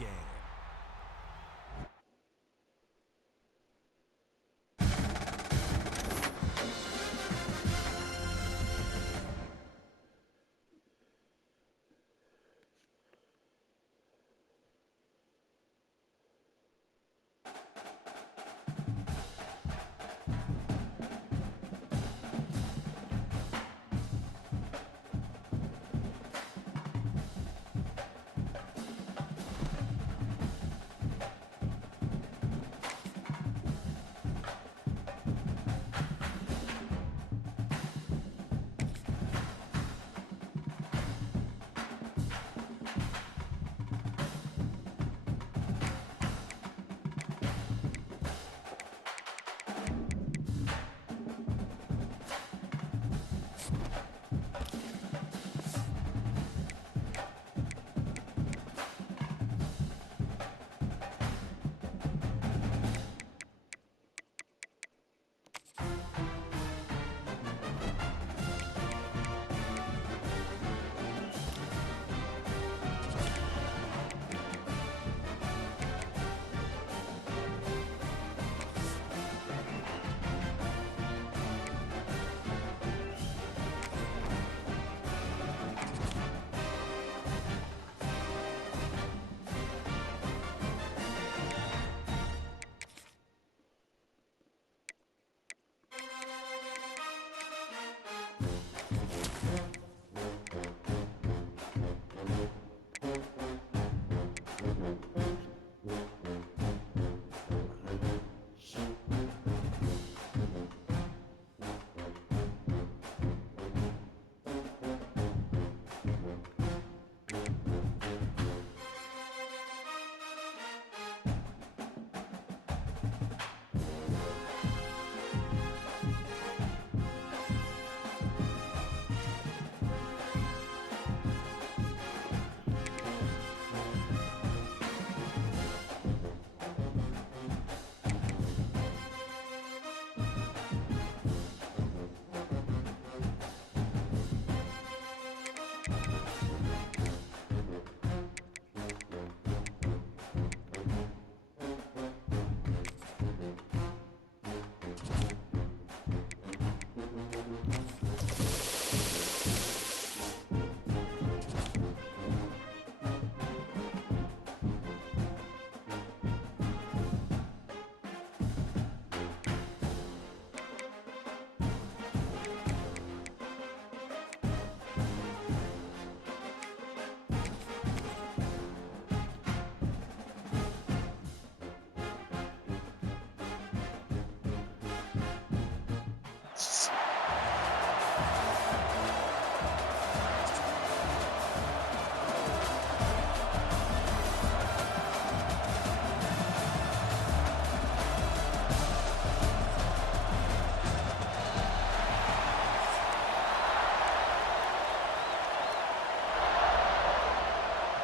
game.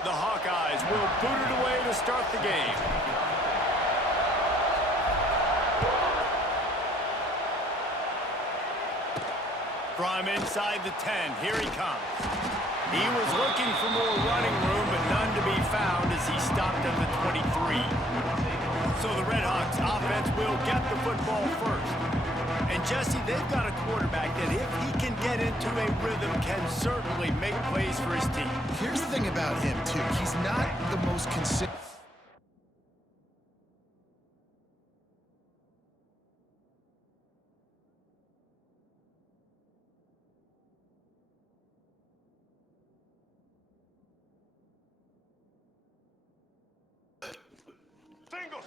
The Hawkeyes will boot it away to start the game. From inside the 10, here he comes. He was looking for more running room, but none to be found as he stopped at the 23. So the Redhawks offense will get the football first. And Jesse, they've got a quarterback that if he can get into a rhythm, can certainly make plays for his team. Here's the thing about him, too. He's not the most consistent.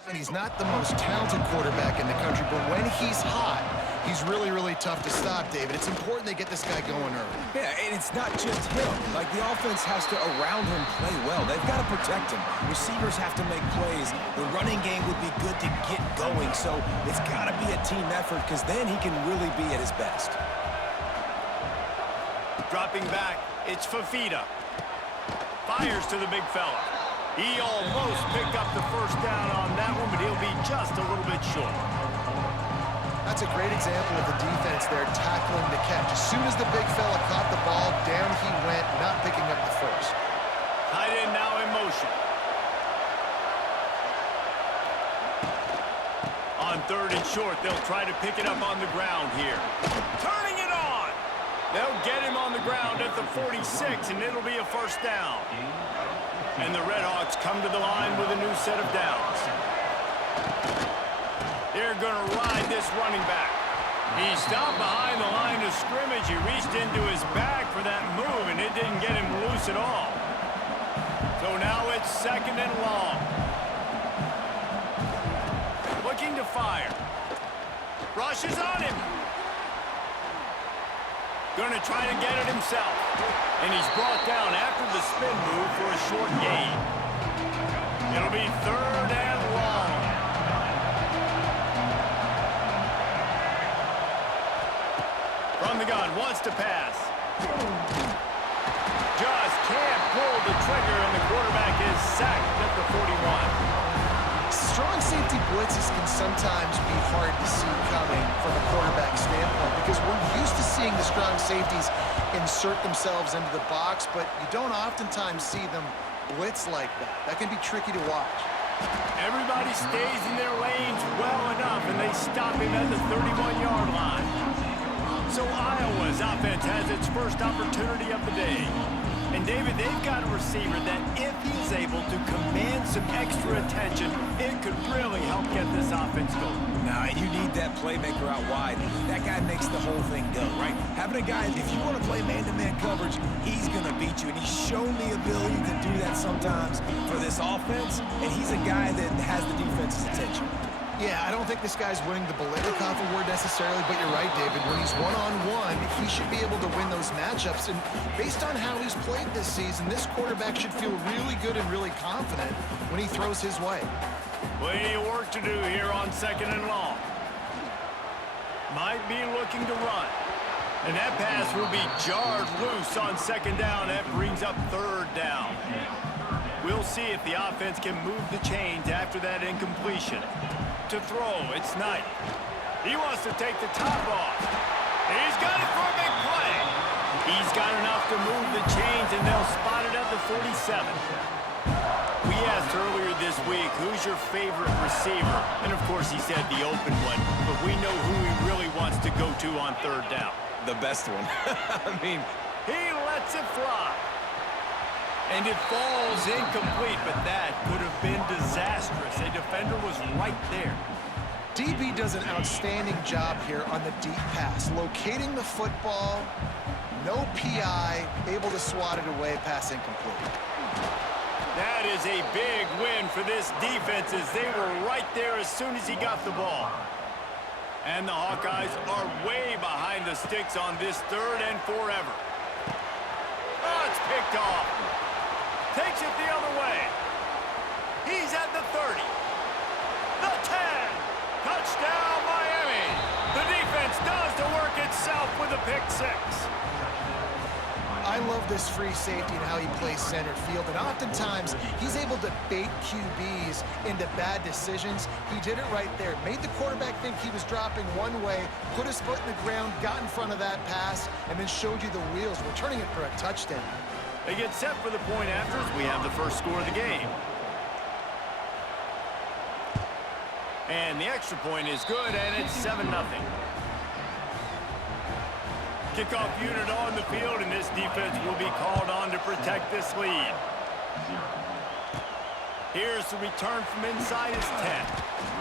And he's not the most talented quarterback in the country, but when he's hot, he's really, really tough to stop, David. It's important they get this guy going early. Yeah, and it's not just him. Like, the offense has to, around him, play well. They've got to protect him. Receivers have to make plays. The running game would be good to get going, so it's got to be a team effort because then he can really be at his best. Dropping back, it's Fafita. Fires to the big fella. He almost picked up the first down on that one, but he'll be just a little bit short. That's a great example of the defense there tackling the catch. As soon as the big fella caught the ball, down he went, not picking up the first. Tight end now in motion. 3rd and short. They'll try to pick it up on the ground here. Turning it on. They'll get him on the ground at the 46, and it'll be a 1st down. And the Redhawks come to the line with a new set of downs. They're going to ride this running back. He stopped behind the line of scrimmage. He reached into his bag for that move, and it didn't get him loose at all. So now it's 2nd and long. Looking to fire. Rushes on him. Going to try to get it himself. And he's brought down after the spin move for a short gain. It'll be 3rd and long. From the gun, wants to pass. Just can't pull the trigger, and the quarterback is sacked at the 41. Strong safety blitzes can sometimes be hard to see coming from a quarterback standpoint because we're used to seeing the strong safeties insert themselves into the box, but you don't oftentimes see them blitz like that. That can be tricky to watch. Everybody stays in their lanes well enough, and they stop him at the 31-yard line. So Iowa's offense has its first opportunity of the day. And David, they've got a receiver that if he's able to command some extra attention, it could really help get this offense going. Nah, you need that playmaker out wide. That guy makes the whole thing go, right? Having a guy, if you want to play man-to-man coverage, he's going to beat you. And he's shown the ability to do that sometimes for this offense. And he's a guy that has the defense's attention. Yeah, I don't think this guy's winning the Biletnikoff award necessarily, but you're right, David. When he's one-on-one, he should be able to win those matchups. And based on how he's played this season, this quarterback should feel really good and really confident when he throws his way. Plenty of work to do here on 2nd and long. Might be looking to run. And that pass will be jarred loose on 2nd down. That brings up 3rd down. We'll see if the offense can move the chains after that incompletion. To throw, it's Knight. He wants to take the top off. He's got it for a big play. He's got enough to move the chains, and they'll spot it at the 47. We asked earlier this week, who's your favorite receiver? And, of course, he said the open one, but we know who he really wants to go to on 3rd down. The best one. I mean, he lets it fly. And it falls incomplete, but that could have been disastrous. A defender was right there. DB does an outstanding job here on the deep pass, locating the football, no PI, able to swat it away, pass incomplete. That is a big win for this defense as they were right there as soon as he got the ball. And the Hawkeyes are way behind the sticks on this 3rd and forever. Oh, it's picked off. Takes it the other way. He's at the 30. The 10. Touchdown, Miami. The defense does the work itself with a pick 6. I love this free safety and how he plays center field, and oftentimes he's able to bait QBs into bad decisions. He did it right there. Made the quarterback think he was dropping one way, put his foot in the ground, got in front of that pass, and then showed you the wheels, returning it for a touchdown. They get set for the point after as we have the first score of the game. And the extra point is good, and it's 7-0. Kickoff unit on the field, and this defense will be called on to protect this lead. Here's the return from inside his 10.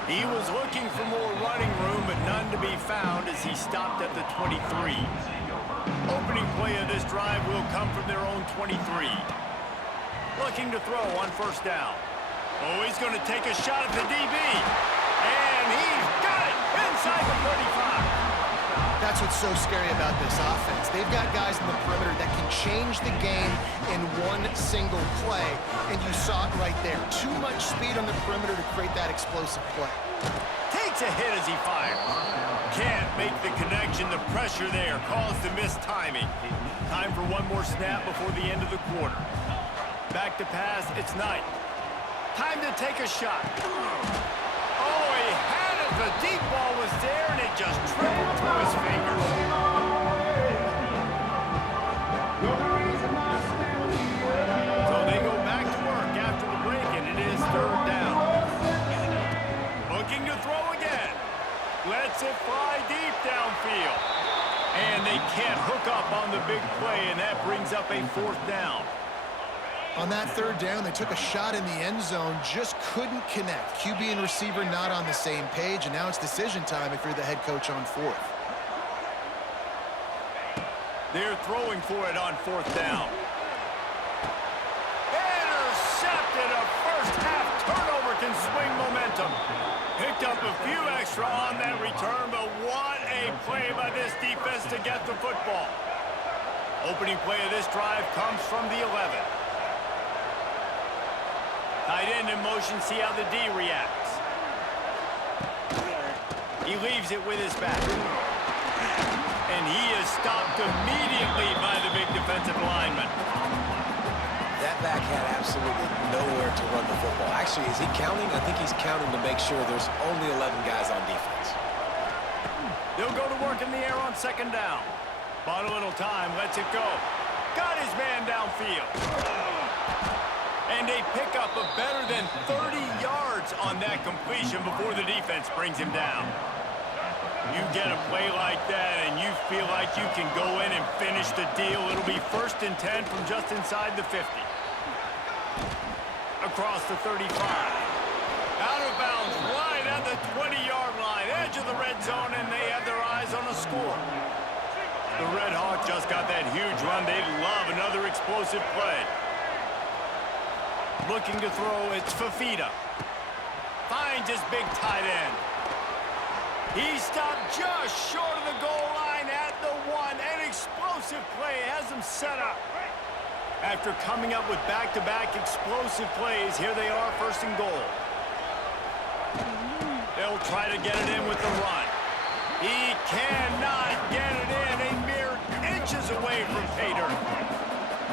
He was looking for more running room, but none to be found as he stopped at the 23. Opening play of this drive will come from their own 23. Looking to throw on 1st down. Oh, he's going to take a shot at the DB. And he's got it inside the 35. That's what's so scary about this offense. They've got guys in the perimeter that can change the game in one single play, and you saw it right there. Too much speed on the perimeter to create that explosive play. Takes a hit as he fires. Can't make the connection. The pressure there caused the missed timing. Time for one more snap before the end of the quarter. Back to pass, it's Knight. Time to take a shot. Oh, he had it. The deep ball was there, and it just tripled through his fingers. So they go back to work after the break, and it is 3rd down. Looking to throw again. can't hook up on the big play, and that brings up a 4th down. On that 3rd down, they took a shot in the end zone, just couldn't connect. QB and receiver not on the same page, and now it's decision time if you're the head coach on 4th. They're throwing for it on 4th down. Intercepted. A first-half turnover can swing momentum. Picked up a few extra on that return, but what a play by this defense to get the football. Opening play of this drive comes from the 11. Tight end in motion, see how the D reacts. He leaves it with his back. And he is stopped immediately by the big defensive lineman. That back had absolutely nowhere to run the football. Actually, is he counting? I think he's counting to make sure there's only 11 guys on defense. They'll go to work in the air on 2nd down. Bought a little time, lets it go. Got his man downfield. And they pick up a better than 30 yards on that completion before the defense brings him down. You get a play like that and you feel like you can go in and finish the deal. It'll be 1st and 10 from just inside the 50. Across the 35. Out of bounds right at the 20-yard line. Edge of the red zone, and they have their eyes on a score. The Red Hawk just got that huge run. They'd love another explosive play. Looking to throw, it's Fafita. Finds his big tight end. He stopped just short of the goal line at the 1. An explosive play has him set up. After coming up with back-to-back explosive plays, here they are, 1st and goal. They'll try to get it in with the run. He cannot get it in, a mere inches away from pay dirt.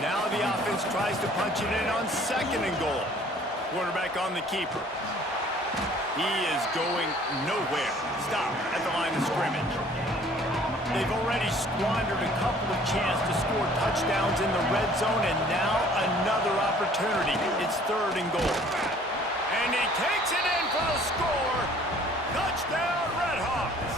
Now the offense tries to punch it in on 2nd and goal. Quarterback on the keeper. He is going nowhere. Stop at the line of scrimmage. They've already squandered a couple of chances to score touchdowns in the red zone, and now another opportunity. It's 3rd and goal. And he takes it in for the score. Touchdown, Red Hawks.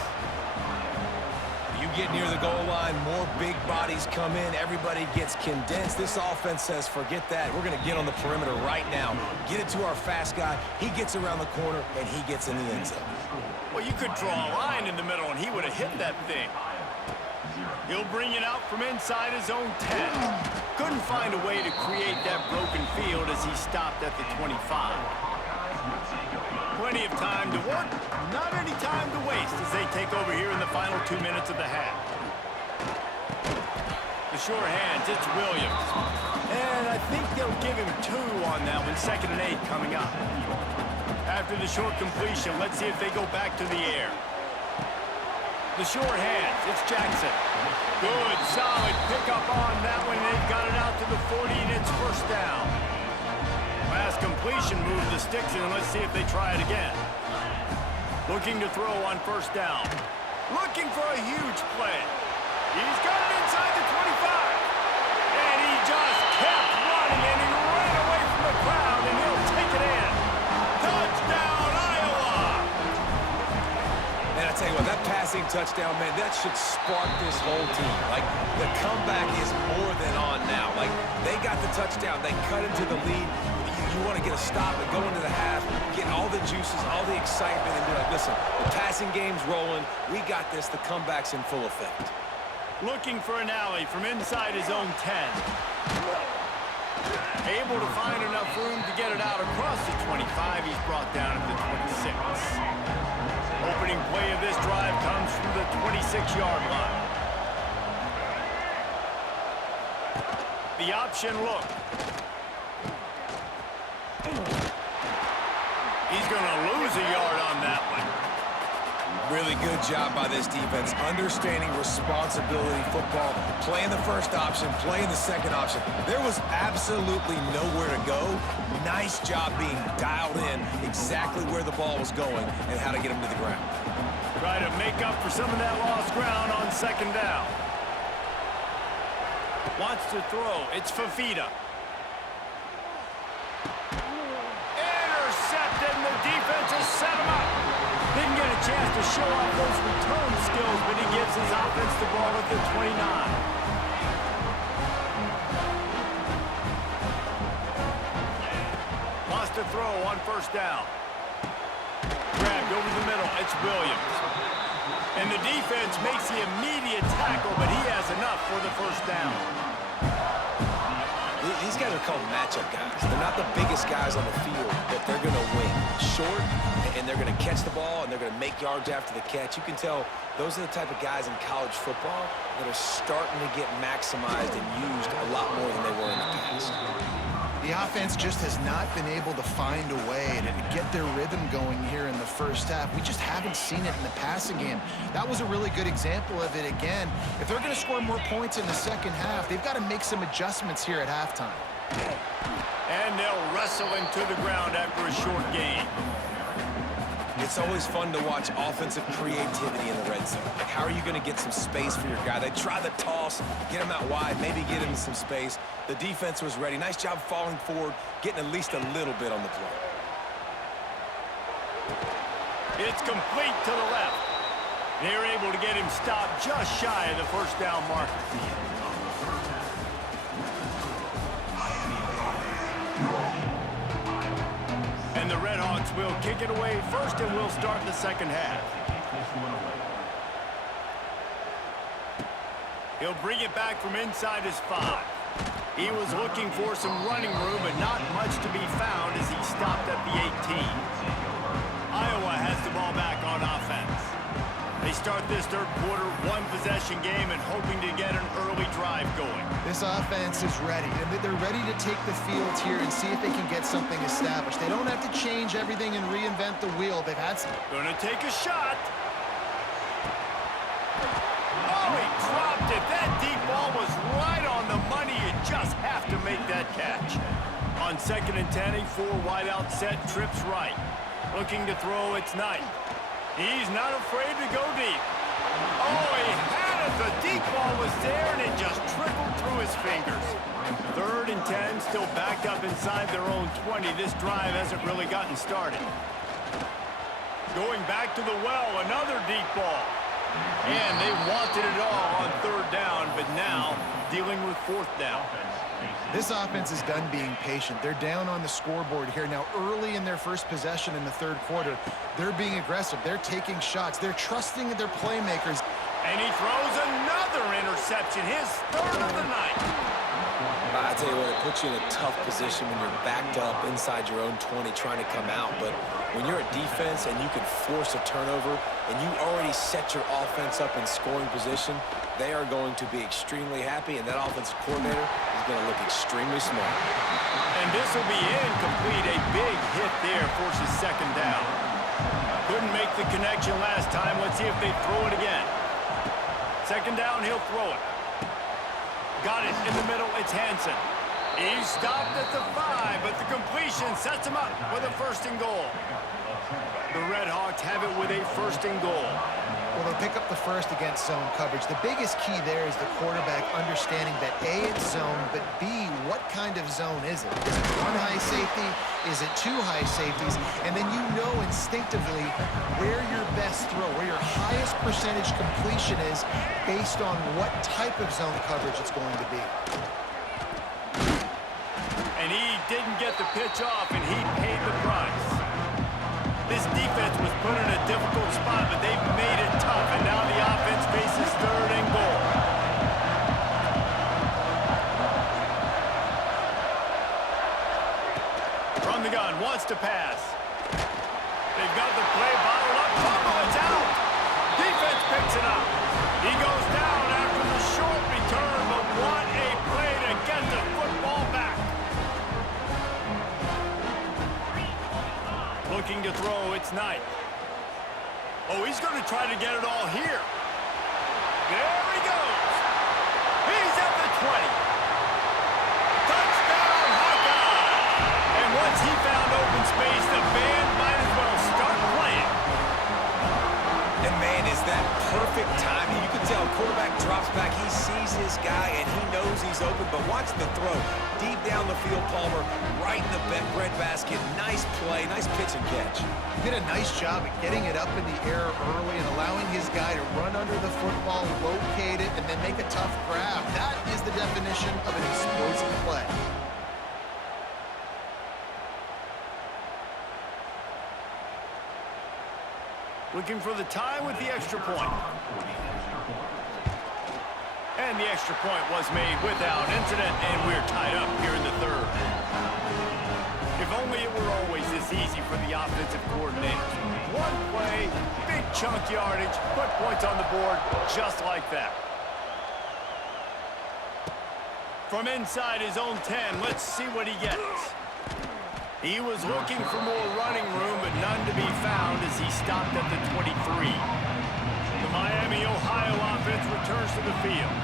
You get near the goal line, more big bodies come in, everybody gets condensed. This offense says, forget that. We're going to get on the perimeter right now. Get it to our fast guy. He gets around the corner, and he gets in the end zone. Well, you could draw a line in the middle, and he would have hit that thing. He'll bring it out from inside his own 10. Couldn't find a way to create that broken field as he stopped at the 25. Plenty of time to work, not any time to waste as they take over here in the final 2 minutes of the half. The sure hands, it's Williams. And I think they'll give him 2 on that one, 2nd and 8 coming up. After the short completion, let's see if they go back to the air. The short hands, it's Jackson. Good, solid pickup on that one. They've got it out to the 40, and it's 1st down. Last completion moved the sticks in, and let's see if they try it again. Looking to throw on 1st down. Looking for a huge play. He's got it inside the 25. And he just kept running, and he ran away from the crowd, and he'll take it in. Touchdown, Iowa! And I tell you what, that passing touchdown, man, that should spark this whole team. Like, the comeback is more than on now. Like, they got the touchdown. They cut into the lead. You want to get a stop and go into the half, get all the juices, all the excitement, and be like, listen, the passing game's rolling. We got this. The comeback's in full effect. Looking for an alley from inside his own 10. Able to find enough room to get it out across the 25. He's brought down at the 26. Opening play of this drive comes from the 26-yard line. The option look. He's going to lose a yard on that one. Really good job by this defense, understanding responsibility football, playing the first option, playing the second option. There was absolutely nowhere to go. Nice job being dialed in exactly where the ball was going and how to get him to the ground. Try to make up for some of that lost ground on 2nd down. Wants to throw. It's Fafita. Intercepted, and the defense has set him up. Didn't get a chance to show off those return skills, but he gives his offense the ball at the 29. To throw on first down. Grabbed over the middle. It's Williams. And the defense makes the immediate tackle, but he has enough for the first down. These guys are called matchup guys. They're not the biggest guys on the field, but they're going to win short, and they're going to catch the ball, and they're going to make yards after the catch. You can tell those are the type of guys in college football that are starting to get maximized and used a lot more than they were in the past. The offense just has not been able to find a way to get their rhythm going here in the first half. We just haven't seen it in the passing game. That was a really good example of it again. If they're going to score more points in the second half, they've got to make some adjustments here at halftime. And they'll wrestle him to the ground after a short gain. It's always fun to watch offensive creativity in the red zone. Like, how are you going to get some space for your guy? They try the toss, get him out wide, maybe get him some space. The defense was ready. Nice job falling forward, getting at least a little bit on the play. It's complete to the left. They're able to get him stopped just shy of the first down marker. And the Redhawks will kick it away first, and we'll start the second half. He'll bring it back from inside his 5. He was looking for some running room, but not much to be found as he stopped at the 18. Iowa has the ball back on offense. They start this third quarter, one-possession game, and hoping to get an early drive going. This offense is ready. They're ready to take the field here and see if they can get something established. They don't have to change everything and reinvent the wheel. They've had some. Gonna take a shot. Oh, he dropped it. That deep ball was right on the money. You just have to make that catch. On 2nd and 10, a 4-wide-out set, trips right. Looking to throw, it's Knight. He's not afraid to go deep. Oh, he had it. The deep ball was there, and it just trickled through his fingers. 3rd and 10, still backed up inside their own 20. This drive hasn't really gotten started. Going back to the well, another deep ball. And they wanted it all on 3rd down, but now dealing with 4th down. This offense is done being patient. They're down on the scoreboard here. Now, early in their first possession in the third quarter, they're being aggressive. They're taking shots. They're trusting their playmakers. And he throws another interception, his 3rd of the night. I tell you what, it puts you in a tough position when you're backed up inside your own 20 trying to come out. But when you're a defense and you can force a turnover and you already set your offense up in scoring position, they are going to be extremely happy, and that offensive coordinator is going to look extremely smart. And this will be incomplete. A big hit there forces 2nd down. Couldn't make the connection last time. Let's see if they throw it again. 2nd down, he'll throw it. Got it in the middle, it's Hansen. He stopped at the 5, but the completion sets him up with a 1st and goal. The Redhawks have it with a 1st and goal. Well, they'll pick up the 1st against zone coverage. The biggest key there is the quarterback understanding that A, it's zone, but B, what kind of zone is it? Is it 1 high safety? Is it 2 high safeties? And then you know instinctively where your best throw, where your highest percentage completion is based on what type of zone coverage it's going to be. And he didn't get the pitch off, and he paid the price. This defense was put in a difficult spot, but they've made it tough, and now the offense faces 3rd and goal. From the gun, wants to pass. They've got the play bottled up. Oh, it's out. Defense picks it up. He goes down after the short return, but what a play to get the football back. Looking to throw, it's Knight. Oh, he's going to try to get it all here. There he goes. He's at the 20. Touchdown, Hawkeye! And once he found open space, the band might as well start playing. And man, is that perfect timing. You can tell quarterback drops back. He sees his guy, and he knows he's open. But watch the throw. Deep down the field, Palmer, right in the bread basket. Nice play, nice pitch and catch. He did a nice job at getting it up in the air early and allowing his guy to run under the football, locate it, and then make a tough grab. That is the definition of an explosive play. Looking for the tie with the extra point. And the extra point was made without incident, and we're tied up here in the third. If only it were always this easy for the offensive coordinator. One play, big chunk yardage, put points on the board just like that. From inside his own 10, let's see what he gets. He was looking for more running room, but none to be found as he stopped at the 23. The Miami, Ohio offense returns to the field.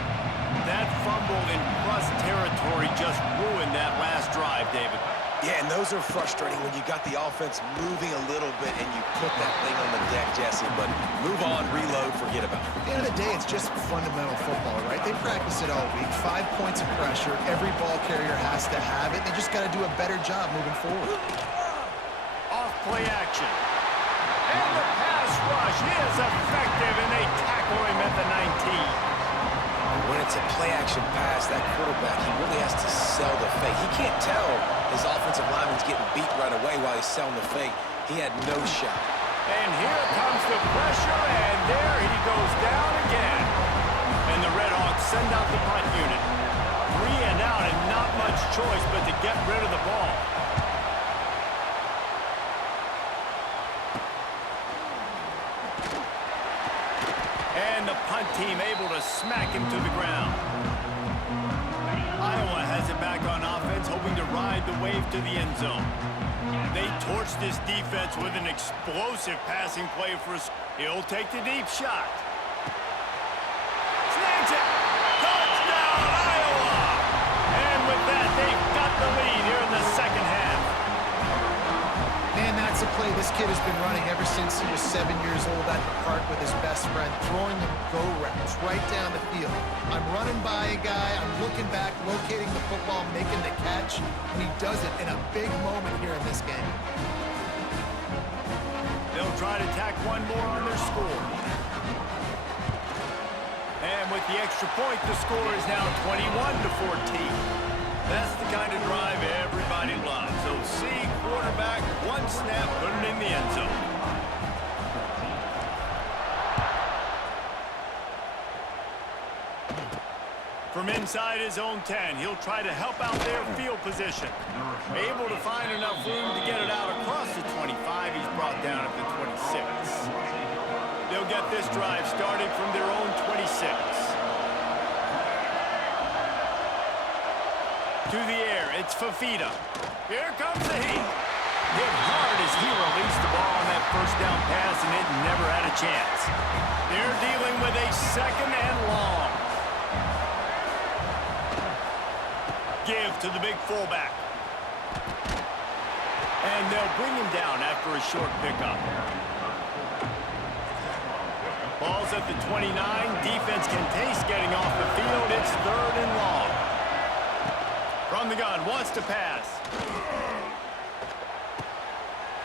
That fumble in plus territory just ruined that last drive, David. Yeah, and those are frustrating when you got the offense moving a little bit and you put that thing on the deck, Jesse. But move on, reload, forget about it. At the end of the day, it's just fundamental football, right? They practice it all week. 5 points of pressure. Every ball carrier has to have it. They just got to do a better job moving forward. Off play action. And the pass rush is effective, and they tackle him at the 19. When it's a play-action pass, that quarterback, he really has to sell the fake. He can't tell his offensive lineman's getting beat right away while he's selling the fake. He had no shot. And here comes the pressure, and there he goes down again. And the Redhawks send out the punt unit. 3 and out, and not much choice but to get rid of the ball. And the punt team able to smack him to the ground. Iowa has it back on offense, hoping to ride the wave to the end zone. They torched this defense with an explosive passing play for us. He'll take the deep shot. Snags it! Touchdown, Iowa! And with that, they've got the lead here in the second half. Man, that's a play this kid has been running ever since he was 7 years old at the park with his best friend, throwing them go routes right down the field. I'm running by a guy, I'm looking back, locating the football, making the catch, and he does it in a big moment here in this game. They'll try to tack one more on their score. And with the extra point, the score is now 21-14. That's the kind of drive everybody loves. So see quarterback, one snap, put it in the end zone. From inside his own 10, he'll try to help out their field position. Able to find enough room to get it out across the 25. He's brought down at the 26. They'll get this drive started from their own 26. To the air, it's Fafita. Here comes the heat. Hit hard as he released the ball on that first down pass, and it never had a chance. They're dealing with a second and long. Give to the big fullback. And they'll bring him down after a short pickup. Ball's at the 29. Defense can taste getting off the field. It's third and long. From the gun, wants to pass.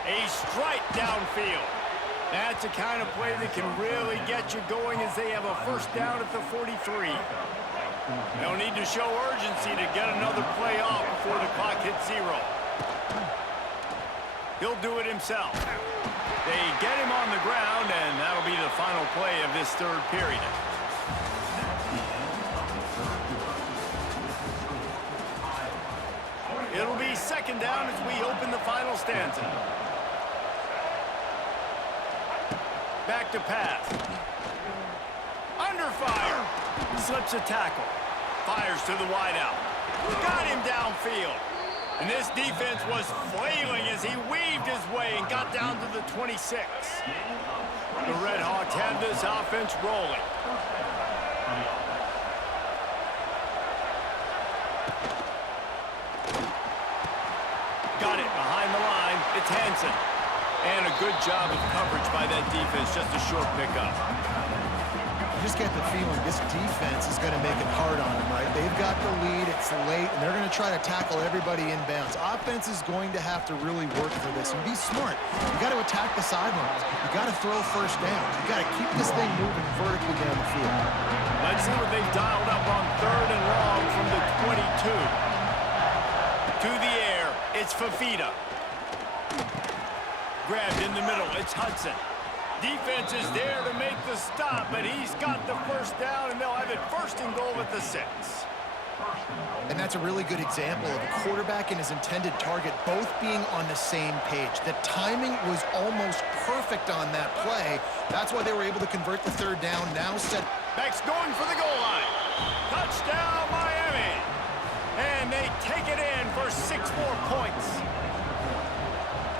A strike downfield. That's the kind of play that can really get you going as they have a first down at the 43. They'll need to show urgency to get another play off before the clock hits 0. He'll do it himself. They get him on the ground, and that'll be the final play of this third period. It'll be second down as we open the final stanza. Back to pass. Under fire. Slips a tackle. Fires to the wideout. Got him downfield. And this defense was flailing as he weaved his way and got down to the 26. The Redhawks have this offense rolling. Got it behind the line. It's Hansen. And a good job of coverage by that defense. Just a short pickup. You just get the feeling this defense is going to make it hard on them, right? They've got the lead, it's late, and they're going to try to tackle everybody inbounds. Offense is going to have to really work for this and be smart. You got to attack the sidelines. You got to throw first down. You got to keep this thing moving vertically down the field. Let's see what they've dialed up on 3rd and long from the 22. To the air, it's Fifita. Grabbed in the middle, it's Hudson. Defense is there to make the stop, but he's got the first down, and they'll have it 1st and goal at the 6. And that's a really good example of a quarterback and his intended target both being on the same page. The timing was almost perfect on that play. That's why they were able to convert the 3rd down. Now set. Beck's going for the goal line. Touchdown, Miami. And they take it in for 6 more points.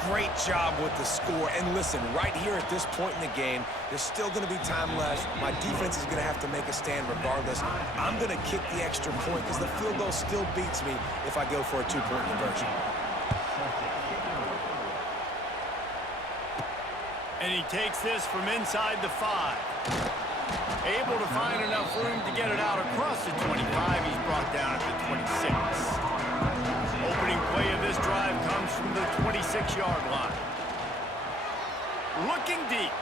Great job with the score. And listen, right here at this point in the game, there's still going to be time left. My defense is going to have to make a stand regardless. I'm going to kick the extra point because the field goal still beats me if I go for a 2-point conversion. And he takes this from inside the 5. Able to find enough room to get it out across the 25. He's brought down at the 26. Opening play of this drive comes from the 26-yard line. Looking deep.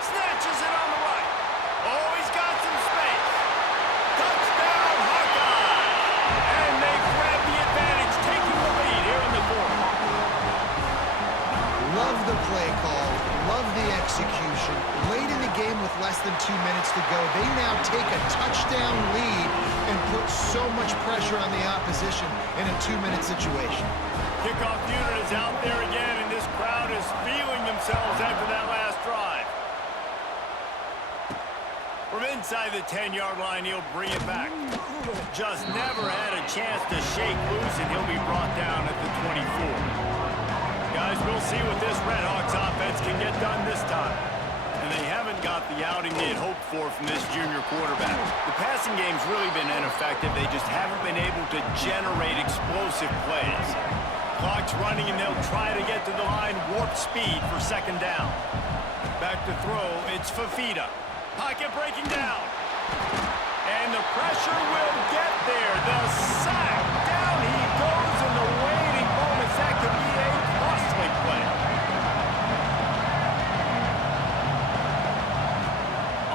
Snatches it on the right. Oh, he's got some space. Touchdown, Hawkeye! And they grab the advantage, taking the lead here in the 4th. Love the play call. Love the execution. Late in the game with less than 2 minutes to go, they now take a touchdown lead and put so much pressure on the opposition in a 2-minute situation. Kickoff unit is out there again, and this crowd is feeling themselves after that last drive. From inside the 10-yard line, he'll bring it back. Just never had a chance to shake loose, and he'll be brought down at the 24. Guys, we'll see what this Redhawks offense can get done this time. And they haven't got the outing they had hoped for from this junior quarterback. The passing game's really been ineffective. They just haven't been able to generate explosive plays. Clock's running, and they'll try to get to the line warp speed for 2nd down. Back to throw, it's Fifita. Pocket breaking down. And the pressure will get there. The sack. Down he goes in the waiting moments. That could be a costly play.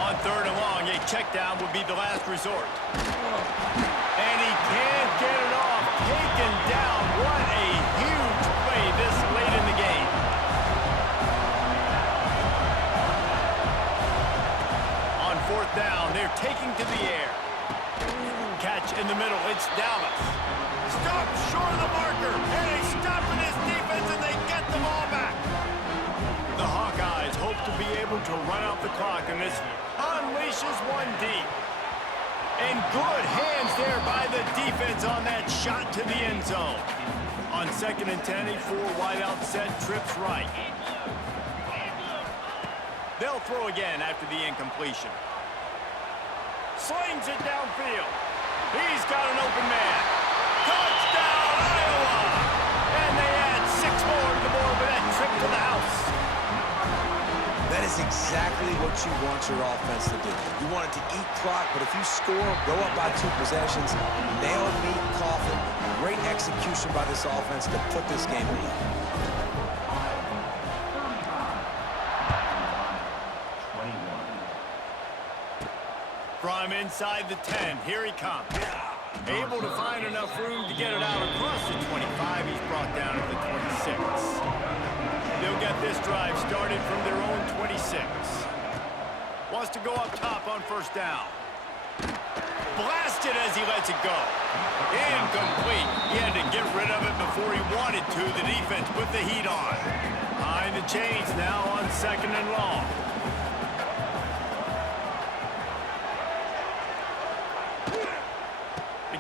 On 3rd and long, a check down would be the last resort. And he can't get it off. Taken down. What a huge play this late in the game. On 4th down, they're taking to the air. Catch in the middle, it's Dallas. Stop short of the marker, and they stop in this defense, and they get the ball back. The Hawkeyes hope to be able to run out the clock, and this unleashes one deep. And good hands there by the defense on that shot to the end zone. On 2nd and 10, a 4-wide out set, trips right. They'll throw again after the incompletion. Slings it downfield. He's got an open man. Touchdown, Iowa! And they add 6 more to the board with that trip to the house. That is exactly what you want your offense to do. You want it to eat clock, but if you score, go up by 2 possessions, nail it, meet, coffin. Great execution by this offense to put this game away. From inside the 10, here he comes. Able to find enough room to get it out across the 25. He's brought down at the 26. They'll get this drive started from their own 26. Wants to go up top on 1st down. Blasted as he lets it go. Incomplete. He had to get rid of it before he wanted to. The defense put the heat on. Behind the chains now on 2nd and long.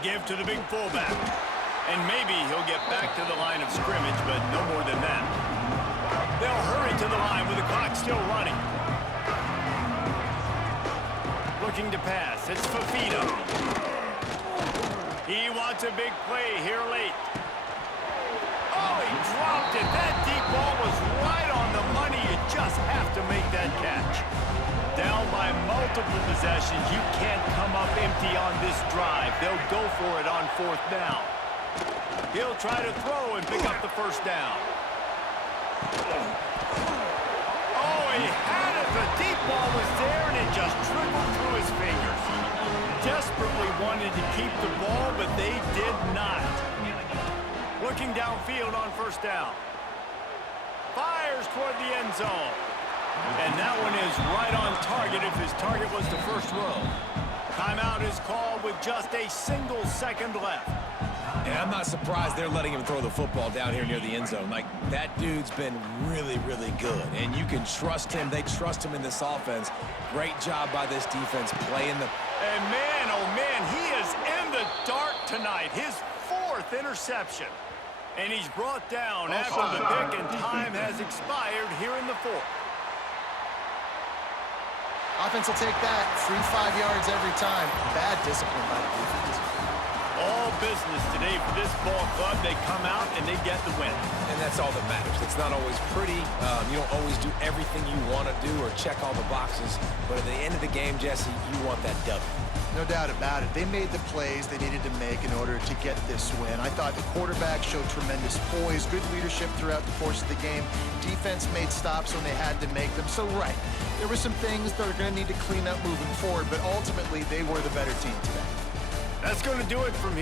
Give to the big fullback. And maybe he'll get back to the line of scrimmage, but no more than that. They'll hurry to the line with the clock still running. Looking to pass. It's Fifita. He wants a big play here late. Oh, he dropped it. That deep ball was right on the money. You just have to make that catch. Down by multiple possessions, you can't come up empty on this drive. They'll go for it on 4th down. He'll try to throw and pick up the first down. Oh, he had it. The deep ball was there, and it just trickled through his fingers. Desperately wanted to keep the ball, but they did not. Looking downfield on 1st down. Fires toward the end zone. And that one is right on target if his target was the first row. Timeout is called with just a single second left. And I'm not surprised they're letting him throw the football down here near the end zone. Like, that dude's been really, really good. And you can trust him. They trust him in this offense. Great job by this defense playing the... And man, oh man, he is in the dark tonight. His 4th interception. And he's brought down after the pick, and time has expired here in the 4th. Offense will take that. Free 5 yards every time. Bad discipline by the defense. All business today for this ball club. They come out and they get the win. And that's all that matters. It's not always pretty. You don't always do everything you want to do or check all the boxes. But at the end of the game, Jesse, you want that W. No doubt about it. They made the plays they needed to make in order to get this win. I thought the quarterback showed tremendous poise, good leadership throughout the course of the game. Defense made stops when they had to make them. So, right, there were some things that are going to need to clean up moving forward, but ultimately they were the better team today. That's going to do it from here.